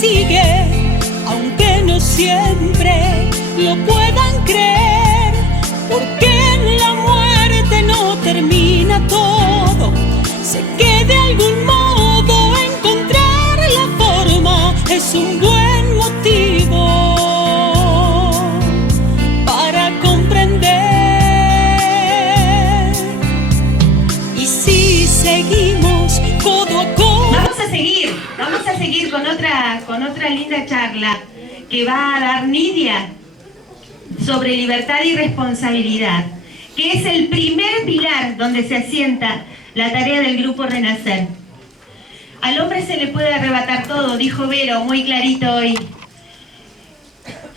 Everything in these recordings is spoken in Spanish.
sigue, aunque no siempre lo puedan creer, porque en la muerte no termina todo. Sé que de algún modo encontrar la forma es un buen motivo para comprender. Y si seguimos codo a codo, Vamos a seguir con otra linda charla que va a dar Nidia sobre libertad y responsabilidad, que es el primer pilar donde se asienta la tarea del Grupo Renacer. Al hombre se le puede arrebatar todo, dijo Vero muy clarito hoy,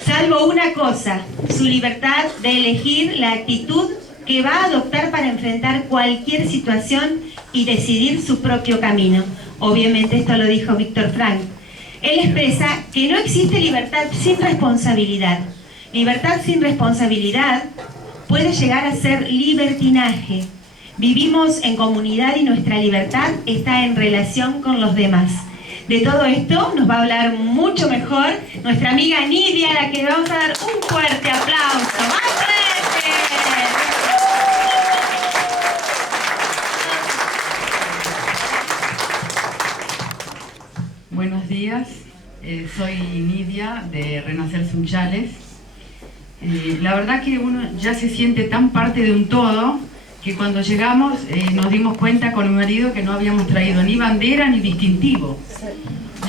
salvo una cosa, su libertad de elegir la actitud que va a adoptar para enfrentar cualquier situación y decidir su propio camino. Obviamente esto lo dijo Víctor Frank. Él expresa que no existe libertad sin responsabilidad. Libertad sin responsabilidad puede llegar a ser libertinaje. Vivimos en comunidad y nuestra libertad está en relación con los demás. De todo esto nos va a hablar mucho mejor nuestra amiga Nidia, a la que le vamos a dar un fuerte aplauso. ¡Más fuerte! Buenos días, soy Nidia de Renacer Sunchales. La verdad que uno ya se siente tan parte de un todo que cuando llegamos nos dimos cuenta con mi marido que no habíamos traído ni bandera ni distintivo.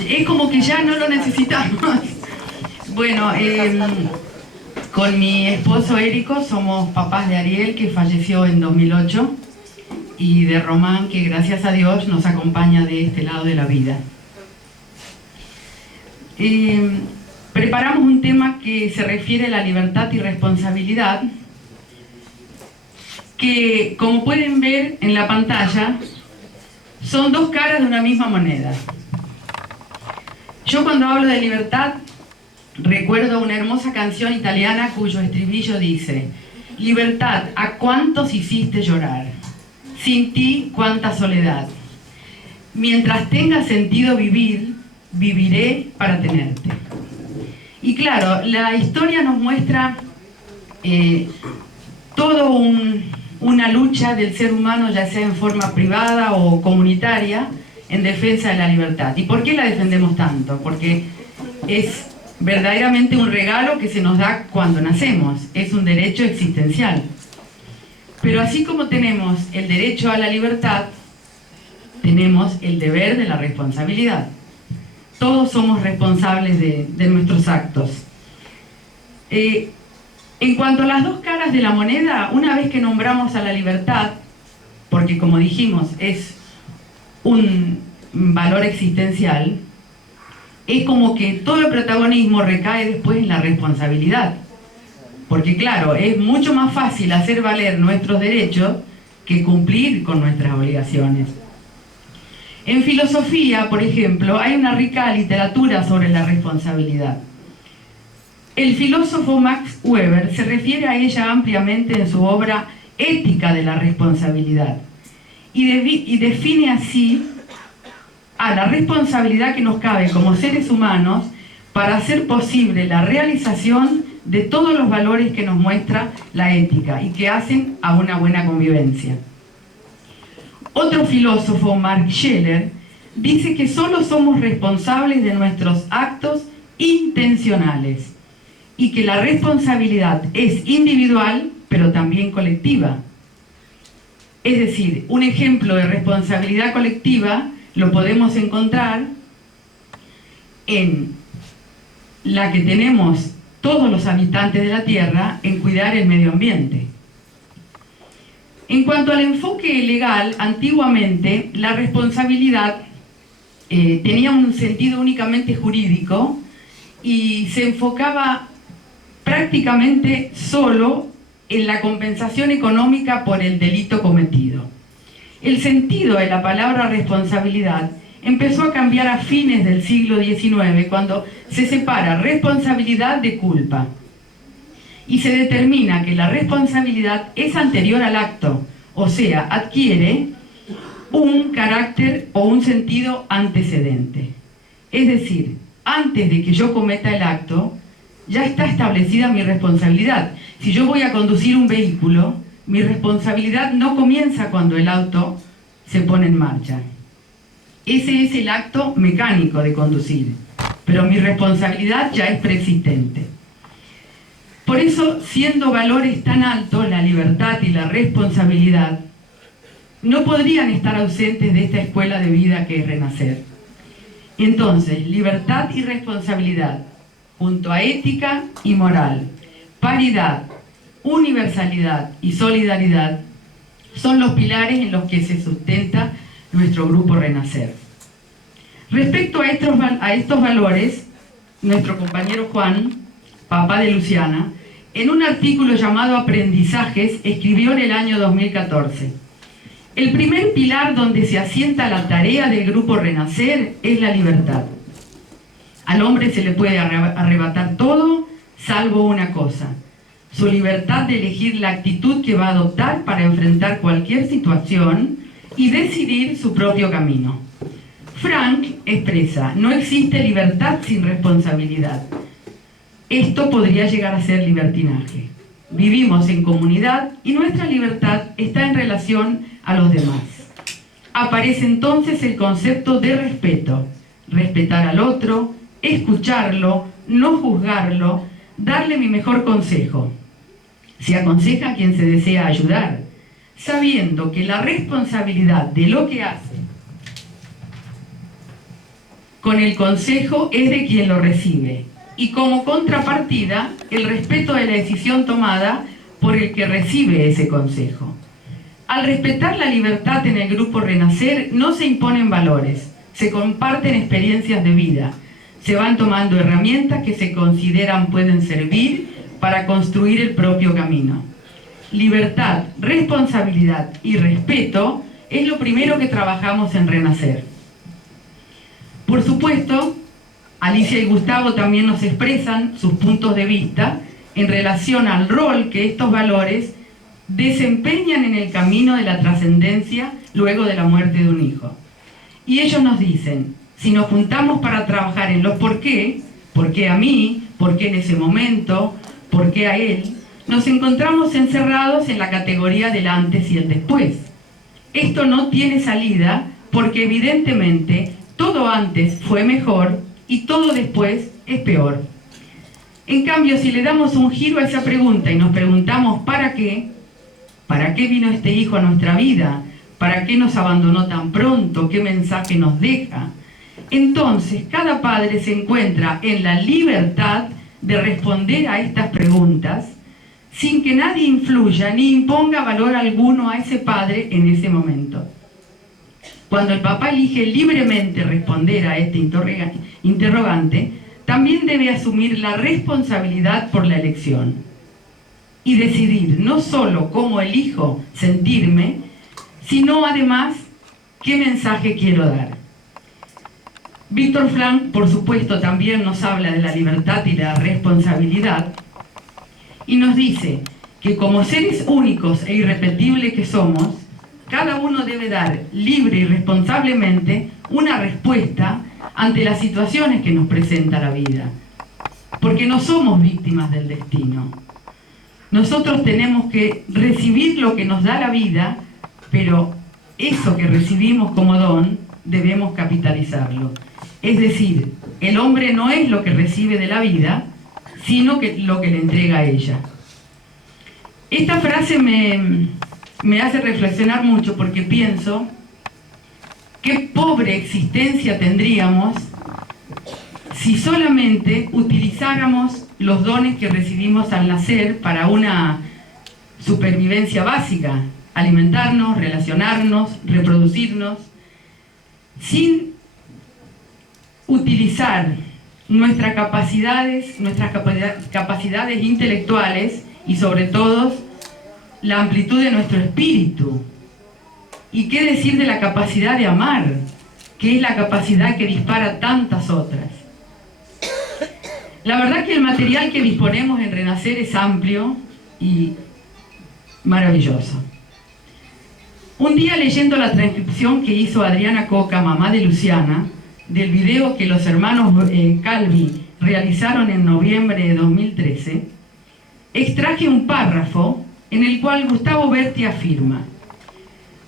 Es como que ya no lo necesitamos. Bueno, con mi esposo Érico somos papás de Ariel, que falleció en 2008, y de Román, que gracias a Dios nos acompaña de este lado de la vida. Preparamos un tema que se refiere a la libertad y responsabilidad, que como pueden ver en la pantalla son dos caras de una misma moneda. Yo cuando hablo de libertad recuerdo una hermosa canción italiana cuyo estribillo dice: libertad, ¿a cuántos hiciste llorar? Sin ti, cuánta soledad. Mientras tenga sentido vivir, viviré para tenerte. Y claro, la historia nos muestra todo una lucha del ser humano, ya sea en forma privada o comunitaria, en defensa de la libertad. ¿Y por qué la defendemos tanto? Porque es verdaderamente un regalo que se nos da cuando nacemos, es un derecho existencial. Pero así como tenemos el derecho a la libertad, tenemos el deber de la responsabilidad. Todos somos responsables de nuestros actos. En cuanto a las dos caras de la moneda, una vez que nombramos a la libertad, porque como dijimos es un valor existencial, es como que todo el protagonismo recae después en la responsabilidad. Porque claro, es mucho más fácil hacer valer nuestros derechos que cumplir con nuestras obligaciones. En filosofía, por ejemplo, hay una rica literatura sobre la responsabilidad. El filósofo Max Weber se refiere a ella ampliamente en su obra Ética de la responsabilidad y define así a la responsabilidad que nos cabe como seres humanos para hacer posible la realización de todos los valores que nos muestra la ética y que hacen a una buena convivencia. Otro filósofo, Mark Scheller, dice que solo somos responsables de nuestros actos intencionales y que la responsabilidad es individual, pero también colectiva. Es decir, un ejemplo de responsabilidad colectiva lo podemos encontrar en la que tenemos todos los habitantes de la Tierra en cuidar el medio ambiente. En cuanto al enfoque legal, antiguamente la responsabilidad tenía un sentido únicamente jurídico y se enfocaba prácticamente solo en la compensación económica por el delito cometido. El sentido de la palabra responsabilidad empezó a cambiar a fines del siglo XIX, cuando se separa responsabilidad de culpa y se determina que la responsabilidad es anterior al acto, o sea, adquiere un carácter o un sentido antecedente. Es decir, antes de que yo cometa el acto, ya está establecida mi responsabilidad. Si yo voy a conducir un vehículo, mi responsabilidad no comienza cuando el auto se pone en marcha. Ese es el acto mecánico de conducir, pero mi responsabilidad ya es preexistente. Por eso, siendo valores tan altos, la libertad y la responsabilidad no podrían estar ausentes de esta escuela de vida que es Renacer. Entonces, libertad y responsabilidad, junto a ética y moral, paridad, universalidad y solidaridad, son los pilares en los que se sustenta nuestro grupo Renacer. Respecto a estos valores, nuestro compañero Juan, papá de Luciana, en un artículo llamado Aprendizajes, escribió en el año 2014: el primer pilar donde se asienta la tarea del grupo Renacer es la libertad. Al hombre se le puede arrebatar todo, salvo una cosa: su libertad de elegir la actitud que va a adoptar para enfrentar cualquier situación y decidir su propio camino. Frank expresa: no existe libertad sin responsabilidad. Esto podría llegar a ser libertinaje. Vivimos en comunidad y nuestra libertad está en relación a los demás. Aparece entonces el concepto de respeto: respetar al otro, escucharlo, no juzgarlo, darle mi mejor consejo. Se aconseja a quien se desea ayudar, sabiendo que la responsabilidad de lo que hace con el consejo es de quien lo recibe, y como contrapartida, el respeto de la decisión tomada por el que recibe ese consejo. Al respetar la libertad en el grupo Renacer, no se imponen valores, se comparten experiencias de vida, se van tomando herramientas que se consideran pueden servir para construir el propio camino. Libertad, responsabilidad y respeto es lo primero que trabajamos en Renacer. Por supuesto, Alicia y Gustavo también nos expresan sus puntos de vista en relación al rol que estos valores desempeñan en el camino de la trascendencia luego de la muerte de un hijo. Y ellos nos dicen: si nos juntamos para trabajar en los por qué a mí, por qué en ese momento, por qué a él, nos encontramos encerrados en la categoría del antes y el después. Esto no tiene salida porque evidentemente todo antes fue mejor y todo después es peor. En cambio, si le damos un giro a esa pregunta y nos preguntamos ¿para qué? ¿Para qué vino este hijo a nuestra vida? ¿Para qué nos abandonó tan pronto? ¿Qué mensaje nos deja? Entonces, cada padre se encuentra en la libertad de responder a estas preguntas sin que nadie influya ni imponga valor alguno a ese padre en ese momento. Cuando el papá elige libremente responder a este interrogante, también debe asumir la responsabilidad por la elección y decidir no solo cómo elijo sentirme, sino además qué mensaje quiero dar. Víctor Frank, por supuesto, también nos habla de la libertad y la responsabilidad y nos dice que como seres únicos e irrepetibles que somos, cada uno debe dar libre y responsablemente una respuesta ante las situaciones que nos presenta la vida, porque no somos víctimas del destino. Nosotros tenemos que recibir lo que nos da la vida, pero eso que recibimos como don debemos capitalizarlo. Es decir, el hombre no es lo que recibe de la vida, sino que lo que le entrega a ella. Esta frase me hace reflexionar mucho porque pienso qué pobre existencia tendríamos si solamente utilizáramos los dones que recibimos al nacer para una supervivencia básica: alimentarnos, relacionarnos, reproducirnos, sin utilizar nuestras capacidades intelectuales y sobre todo la amplitud de nuestro espíritu. ¿Y qué decir de la capacidad de amar, que es la capacidad que dispara tantas otras? La verdad que el material que disponemos en Renacer es amplio y maravilloso. Un día, leyendo la transcripción que hizo Adriana Coca, mamá de Luciana, del video que los hermanos Calvi realizaron en noviembre de 2013, extraje un párrafo en el cual Gustavo Berti afirma: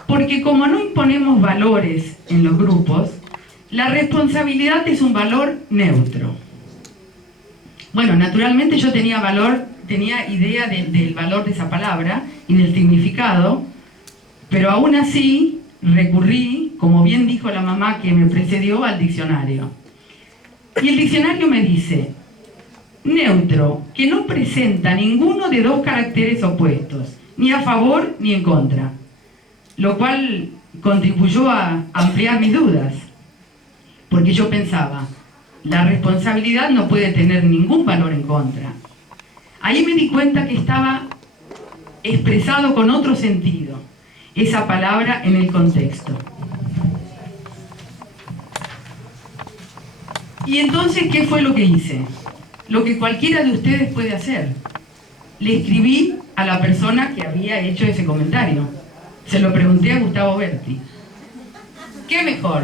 porque como no imponemos valores en los grupos, la responsabilidad es un valor neutro. Bueno, naturalmente yo tenía idea del valor de esa palabra y del significado, pero aún así recurrí, como bien dijo la mamá que me precedió, al diccionario. Y el diccionario me dice: neutro, que no presenta ninguno de dos caracteres opuestos, ni a favor ni en contra, lo cual contribuyó a ampliar mis dudas, porque yo pensaba, la responsabilidad no puede tener ningún valor en contra. Ahí me di cuenta que estaba expresado con otro sentido esa palabra en el contexto. Y entonces, ¿qué fue lo que hice? Lo que cualquiera de ustedes puede hacer. Le escribí a la persona que había hecho ese comentario. Se lo pregunté a Gustavo Berti. ¿Qué mejor?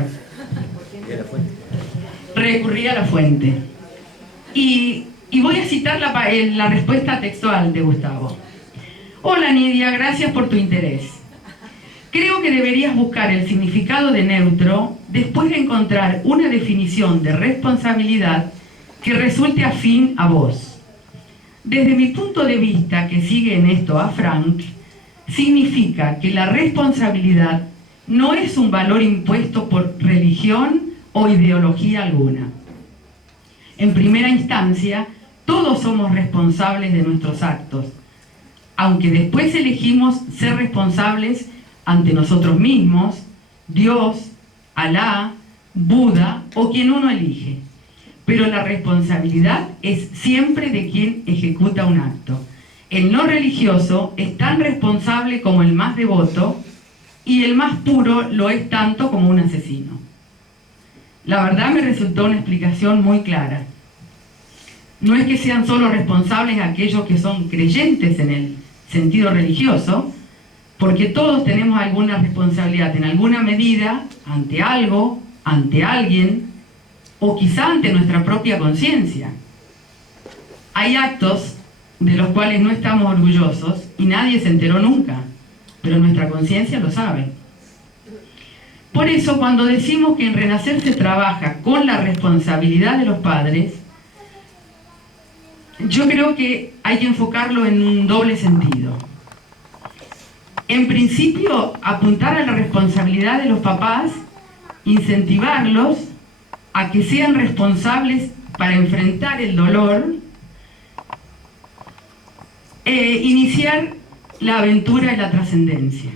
Recurrí a la fuente. Y voy a citar la respuesta textual de Gustavo. Hola Nidia, gracias por tu interés. Creo que deberías buscar el significado de neutro después de encontrar una definición de responsabilidad que resulte afín a vos. Desde mi punto de vista, que sigue en esto a Frank, significa que la responsabilidad no es un valor impuesto por religión o ideología alguna. En primera instancia, todos somos responsables de nuestros actos, aunque después elegimos ser responsables ante nosotros mismos, Dios, Alá, Buda o quien uno elige. Pero la responsabilidad es siempre de quien ejecuta un acto. El no religioso es tan responsable como el más devoto y el más puro lo es tanto como un asesino. La verdad me resultó una explicación muy clara. No es que sean solo responsables aquellos que son creyentes en el sentido religioso, porque todos tenemos alguna responsabilidad en alguna medida ante algo, ante alguien, o quizá ante nuestra propia conciencia. Hay actos de los cuales no estamos orgullosos y nadie se enteró nunca, pero nuestra conciencia lo sabe. Por eso, cuando decimos que en Renacer se trabaja con la responsabilidad de los padres, yo creo que hay que enfocarlo en un doble sentido. En principio, apuntar a la responsabilidad de los papás, incentivarlos a que sean responsables para enfrentar el dolor, iniciar la aventura de la trascendencia.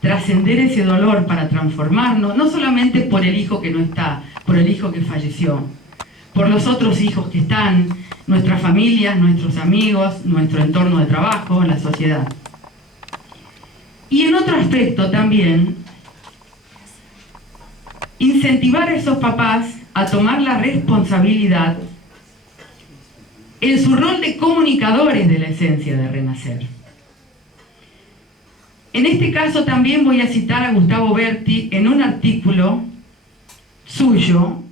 Trascender ese dolor para transformarnos, no solamente por el hijo que no está, por el hijo que falleció, por los otros hijos que están, nuestras familias, nuestros amigos, nuestro entorno de trabajo, la sociedad. Y en otro aspecto también, incentivar a esos papás a tomar la responsabilidad en su rol de comunicadores de la esencia de Renacer. En este caso también voy a citar a Gustavo Berti en un artículo suyo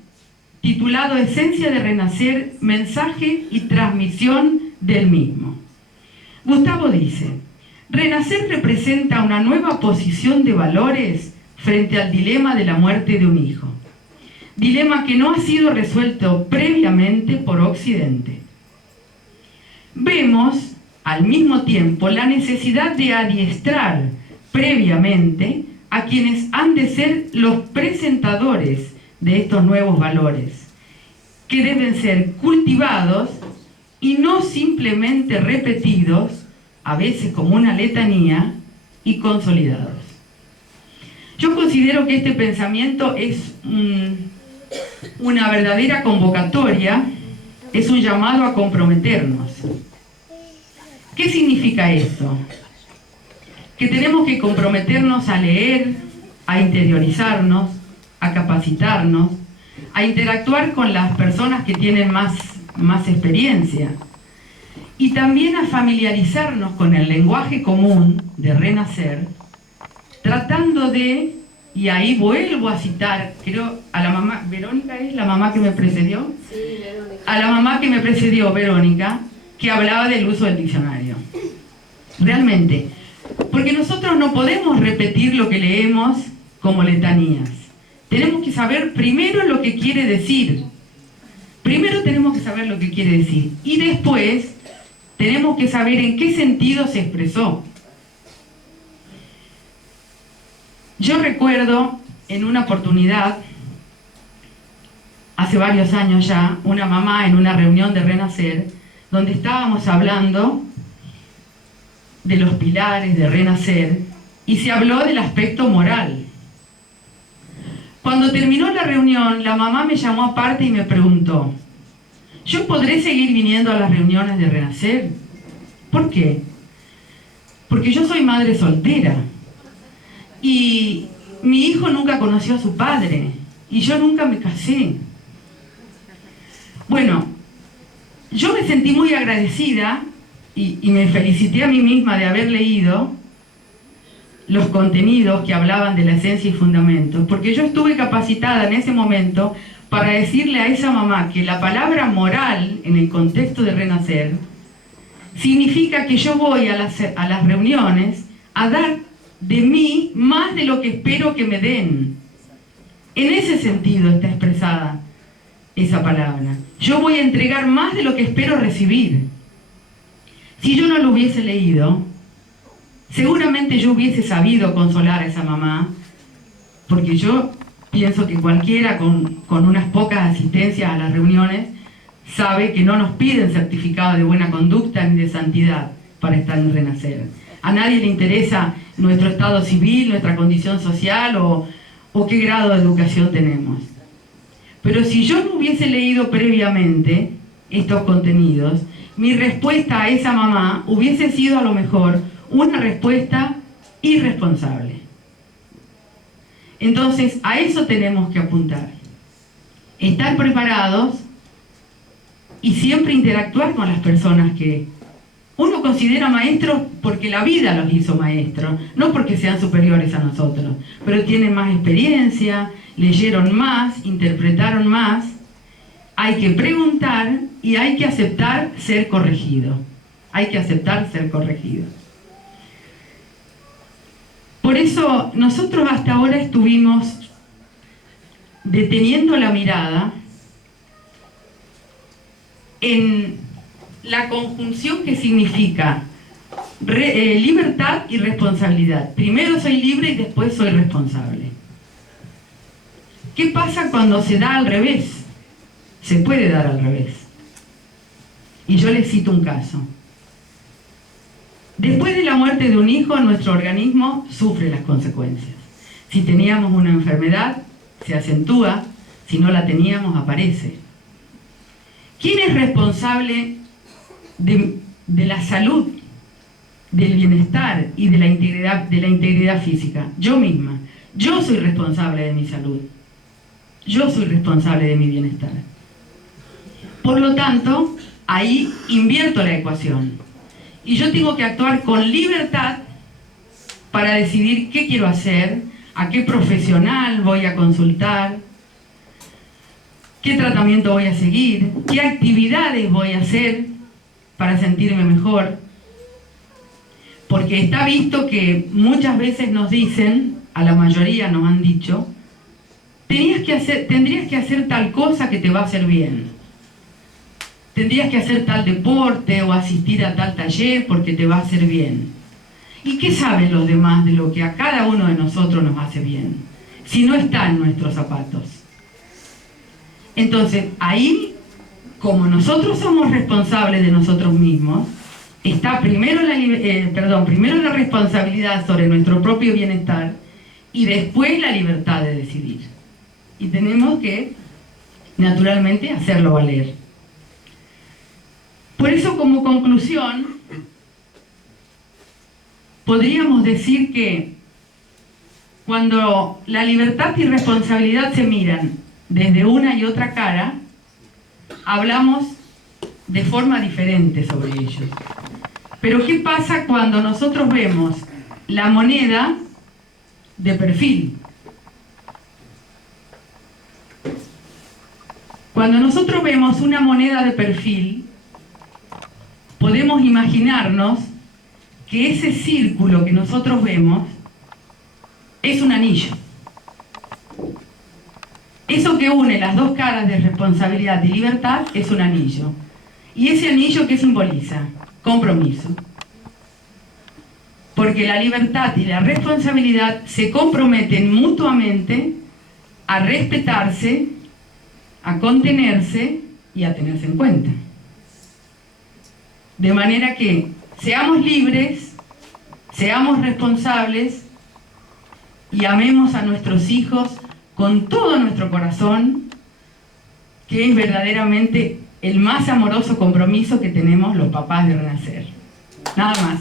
titulado Esencia de Renacer, mensaje y transmisión del mismo. Gustavo dice: Renacer representa una nueva posición de valores frente al dilema de la muerte de un hijo. Dilema que no ha sido resuelto previamente por Occidente. Vemos al mismo tiempo la necesidad de adiestrar previamente a quienes han de ser los presentadores de estos nuevos valores, que deben ser cultivados y no simplemente repetidos, a veces como una letanía, y consolidados. Yo considero que este pensamiento es una verdadera convocatoria, es un llamado a comprometernos. ¿Qué significa esto? Que tenemos que comprometernos a leer, a interiorizarnos, a capacitarnos, a interactuar con las personas que tienen más experiencia y también a familiarizarnos con el lenguaje común de Renacer, tratando de y ahí vuelvo a citar, creo, a la mamá, Verónica es la mamá que me precedió, Sí, Verónica. a la mamá que me precedió, Verónica, que hablaba del uso del diccionario. Realmente, porque nosotros no podemos repetir lo que leemos como letanías. Tenemos que saber primero lo que quiere decir. Primero tenemos que saber lo que quiere decir. Y después tenemos que saber en qué sentido se expresó. Yo recuerdo en una oportunidad, hace varios años ya, una mamá en una reunión de Renacer, donde estábamos hablando de los pilares de Renacer y se habló del aspecto moral. Cuando terminó la reunión, la mamá me llamó aparte y me preguntó: ¿yo podré seguir viniendo a las reuniones de Renacer? ¿Por qué? Porque yo soy madre soltera y mi hijo nunca conoció a su padre y yo nunca me casé. Bueno, yo me sentí muy agradecida y me felicité a mí misma de haber leído los contenidos que hablaban de la esencia y fundamentos, porque yo estuve capacitada en ese momento para decirle a esa mamá que la palabra moral en el contexto de Renacer significa que yo voy a las reuniones a dar de mí más de lo que espero que me den. En ese sentido está expresada esa palabra. Yo voy a entregar más de lo que espero recibir. Si yo no lo hubiese leído, seguramente yo hubiese sabido consolar a esa mamá, porque yo pienso que cualquiera con unas pocas asistencias a las reuniones sabe que no nos piden certificado de buena conducta ni de santidad para estar en Renacer. A nadie le interesa nuestro estado civil, nuestra condición social o qué grado de educación tenemos. Pero si yo no hubiese leído previamente estos contenidos, mi respuesta a esa mamá hubiese sido a lo mejor una respuesta irresponsable. Entonces, a eso tenemos que apuntar. Estar preparados y siempre interactuar con las personas que uno considera maestros porque la vida los hizo maestros, no porque sean superiores a nosotros, pero tienen más experiencia, leyeron más, interpretaron más. Hay que preguntar y hay que aceptar ser corregido. Hay que aceptar ser corregido. Por eso nosotros hasta ahora estuvimos deteniendo la mirada en la conjunción que significa libertad y responsabilidad. Primero soy libre y después soy responsable. ¿Qué pasa cuando se da al revés? Se puede dar al revés. Y yo les cito un caso. Después de la muerte de un hijo, nuestro organismo sufre las consecuencias. Si teníamos una enfermedad, se acentúa. Si no la teníamos, aparece. ¿Quién es responsable de la salud, del bienestar y de la integridad física? Yo misma. Yo soy responsable de mi salud. Yo soy responsable de mi bienestar. Por lo tanto, ahí invierto la ecuación. Y yo tengo que actuar con libertad para decidir qué quiero hacer, a qué profesional voy a consultar, qué tratamiento voy a seguir, qué actividades voy a hacer para sentirme mejor. Porque está visto que muchas veces nos dicen, a la mayoría nos han dicho, tendrías que hacer tal cosa que te va a hacer bien. Tendrías que hacer tal deporte o asistir a tal taller porque te va a hacer bien. ¿Y qué saben los demás de lo que a cada uno de nosotros nos hace bien? Si no está en nuestros zapatos. Entonces, ahí, como nosotros somos responsables de nosotros mismos, está primero la responsabilidad sobre nuestro propio bienestar y después la libertad de decidir. Y tenemos que, naturalmente, hacerlo valer. Por eso, como conclusión, podríamos decir que cuando la libertad y responsabilidad se miran desde una y otra cara, hablamos de forma diferente sobre ellos. Pero ¿qué pasa cuando nosotros vemos la moneda de perfil? Cuando nosotros vemos una moneda de perfil, podemos imaginarnos que ese círculo que nosotros vemos es un anillo. Eso que une las dos caras de responsabilidad y libertad es un anillo. ¿Y ese anillo qué simboliza? Compromiso. Porque la libertad y la responsabilidad se comprometen mutuamente a respetarse, a contenerse y a tenerse en cuenta. De manera que seamos libres, seamos responsables y amemos a nuestros hijos con todo nuestro corazón, que es verdaderamente el más amoroso compromiso que tenemos los papás de Renacer. Nada más.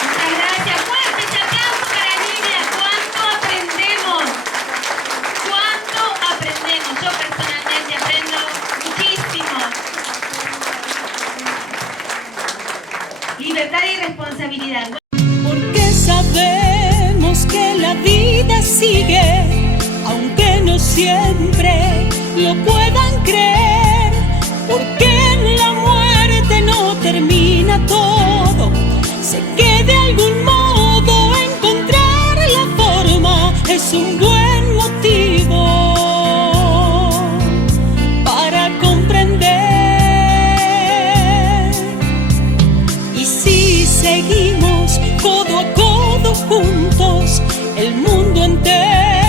Muchas gracias. Fuerte ese aplauso para Lidia. ¿Cuánto aprendemos? ¿Cuánto aprendemos? Yo personalmente aprendo muchísimo. Libertad y responsabilidad. Porque sabemos que la vida sigue, aunque no siempre lo puedan